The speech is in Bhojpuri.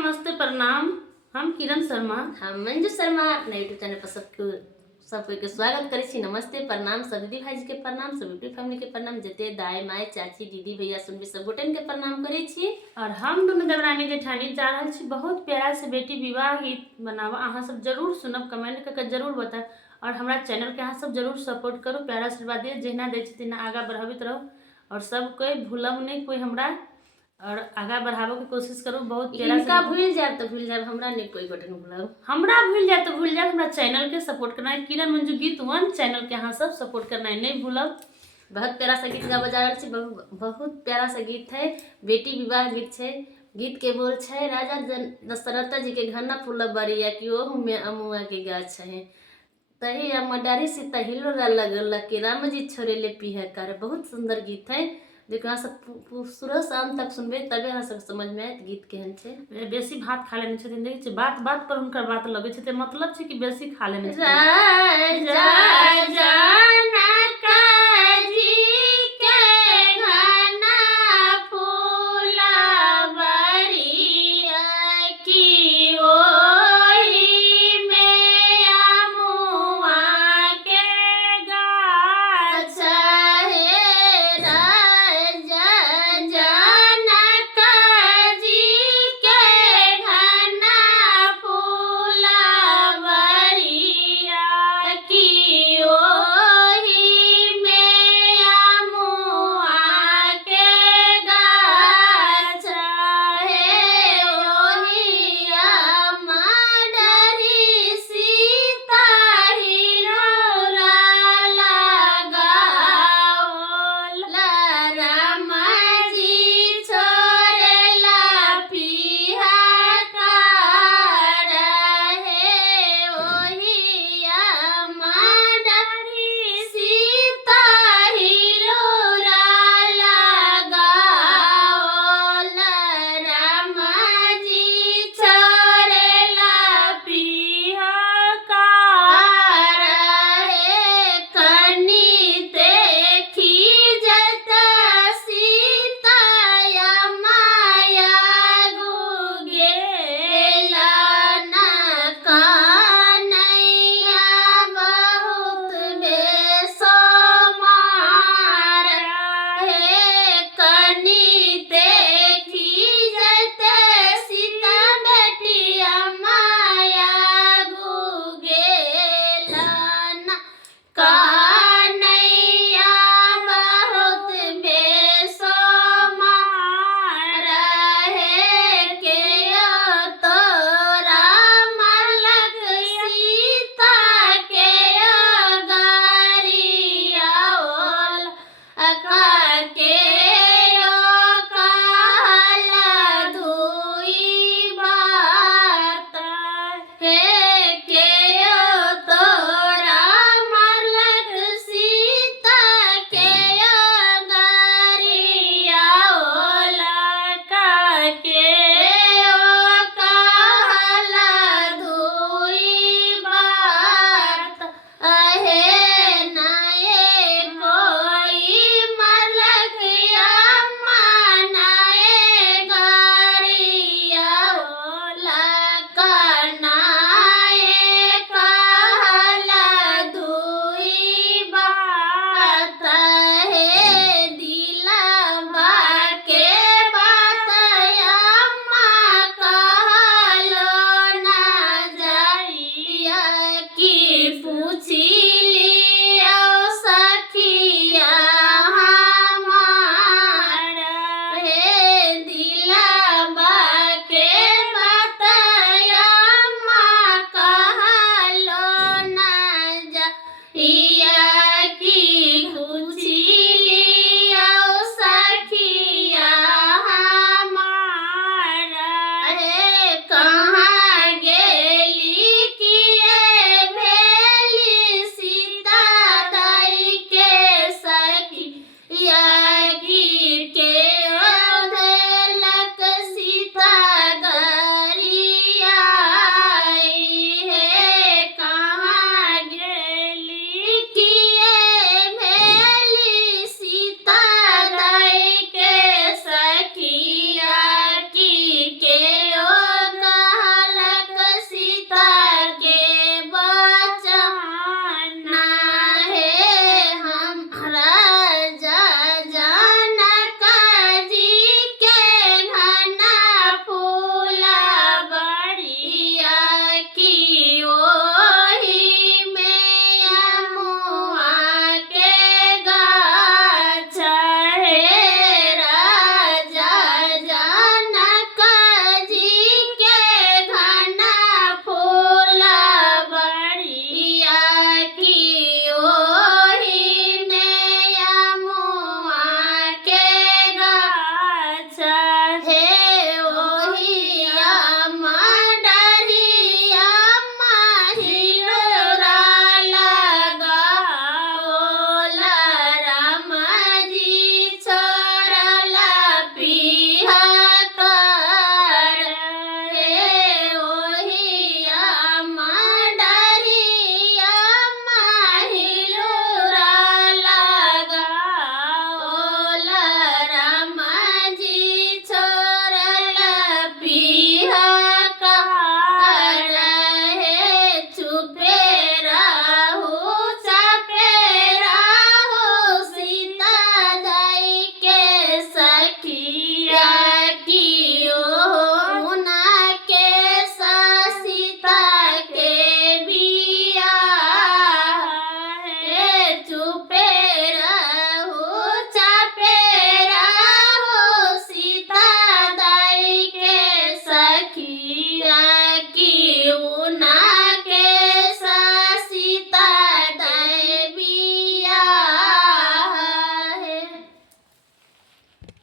नमस्ते प्रणाम। हम किरण शर्मा। हम मंजू शर्मा अपना यूट्यूब चैनल पर सबके स्वागत करे छी। नमस्ते प्रणाम सब दीदी भाई के प्रणाम, सब यूट्यूब फैमिली के प्रणाम, जते दाई माई चाची दीदी भैया सुनबी सब गोटन के प्रणाम करे छी। और हम दोनों देवरानी जेठानी जा रहे छी बहुत प्यारा से बेटी विवाह गीत बनावा। अहाँ सब जरूर सुनब, कमेंट करके जरूर बताए और हमारा चैनल के अहाँ सब जरूर सपोर्ट करो, प्यारा आशीर्वाद दिए, जहिना दै छी तहिना आगा बढ़ावित रहो और सब कोई भूलब नहीं कोई हमरा और आगा बढ़ावे की कोशिश करो। बहुत प्यारा इनका भूल जाए तो भूल जाए, हमरा नहीं कोई गोटन भूलब, हमरा भूल जाए तो भूल जाए। हमरा चैनल के सपोर्ट करना है, किरण मंजू गीत वन चैनल के अहाँ सब सपोर्ट करना है, नहीं भूलब। बहुत प्यारा सा गीत गा बजा रहल छी, बहुत प्यारा सा गीत है, बेटी विवाह गीत है। गीत के बोल है, राजा दशरथ जी के घना फूल बरिया कि ओहू में अमुआ के गाछ है, तही मडारी से तहिलो लगल कि राम जी छोड़े ले पीहे कर। बहुत सुंदर गीत है, देखो अहाँ सब शुरू से अंत तक सुनबे तबे अहाँ सब समझ में आयत गीत केहन छै। बेसी भात खा लेने छथिन, देखै छी बात बात पर हुनकर बात लगे छै, मतलब छै कि बेसी खा लेने छथिन।